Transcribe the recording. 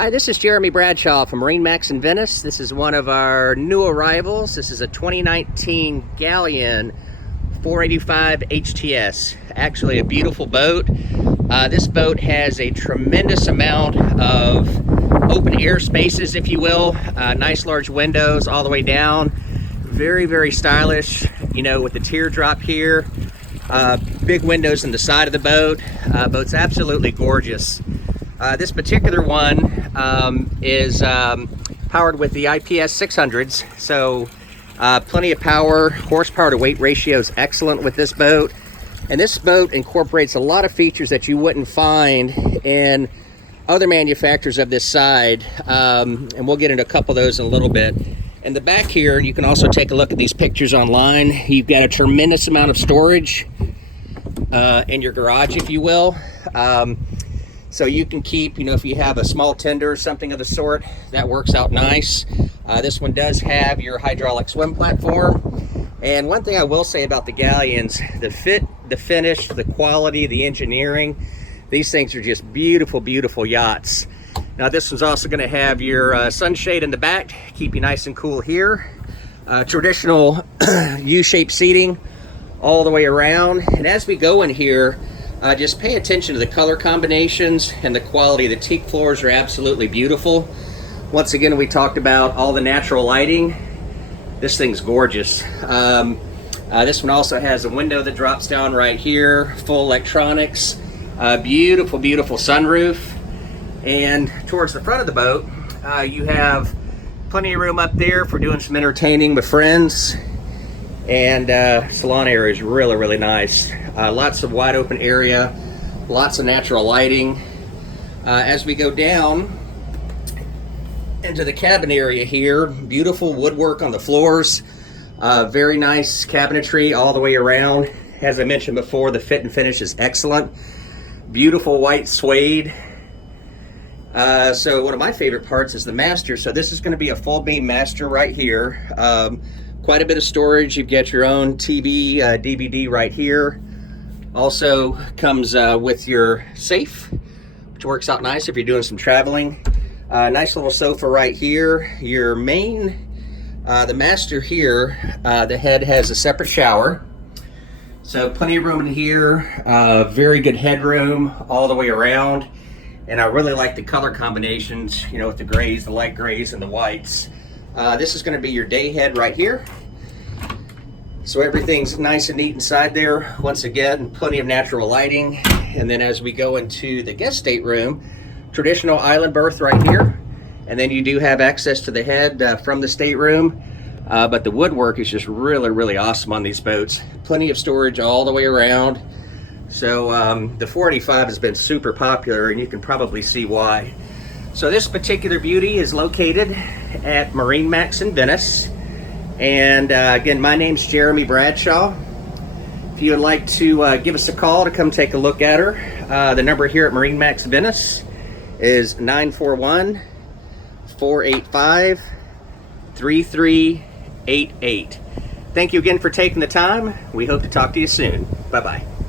Hi, this is Jeremy Bradshaw from MarineMax in Venice. This is one of our new arrivals. This is a 2019 Galeon 485 HTS. Actually a beautiful boat. This boat has a tremendous amount of open air spaces, if you will. Nice large windows all the way down. Very, very stylish, you know, with the teardrop here. Big windows in the side of the boat. Boat's absolutely gorgeous. This particular one is powered with the IPS 600s, so plenty of power. Horsepower to weight ratio is excellent with this boat, and this boat incorporates a lot of features that you wouldn't find in other manufacturers of this side, and we'll get into a couple of those in a little bit. In the back here, you can also take a look at these pictures online. You've got a tremendous amount of storage in your garage, if you will. So you can keep, you know, if you have a small tender or something of the sort, that works out nice. This one does have your hydraulic swim platform. And one thing I will say about the Galeons, the fit, the finish, the quality, the engineering, these things are just beautiful, beautiful yachts. Now this one's also going to have your sunshade in the back, keep you nice and cool here. Traditional U-shaped seating all the way around. And as we go in here, just pay attention to the color combinations and the quality. The teak floors are absolutely beautiful. Once again, we talked about all the natural lighting. This thing's gorgeous. This one also has a window that drops down right here, full electronics, beautiful, beautiful sunroof. And towards the front of the boat, you have plenty of room up there for doing some entertaining with friends. And salon area is really, really nice. Lots of wide open area, lots of natural lighting. As we go down into the cabin area here, beautiful woodwork on the floors, very nice cabinetry all the way around. As I mentioned before, the fit and finish is excellent. Beautiful white suede. So one of my favorite parts is the master. So this is going to be a full beam master right here. Quite a bit of storage. You've got your own TV, DVD right here. Also comes with your safe, which works out nice if you're doing some traveling. Nice little sofa right here. Your main, the master here, the head has a separate shower. So plenty of room in here. Very good headroom all the way around. And I really like the color combinations, you know, with the grays, the light grays, and the whites. This is going to be your day head right here. So everything's nice and neat inside there. Once again, plenty of natural lighting. And then as we go into the guest stateroom, traditional island berth right here. And then you do have access to the head from the stateroom. But the woodwork is just really, really awesome on these boats. Plenty of storage all the way around. So the 485 has been super popular, and you can probably see why. So this particular beauty is located at MarineMax in Venice. And again, my name's Jeremy Bradshaw. If you would like to give us a call to come take a look at her, the number here at MarineMax Venice is 941-485-3388. Thank you again for taking the time. We hope to talk to you soon. Bye-bye.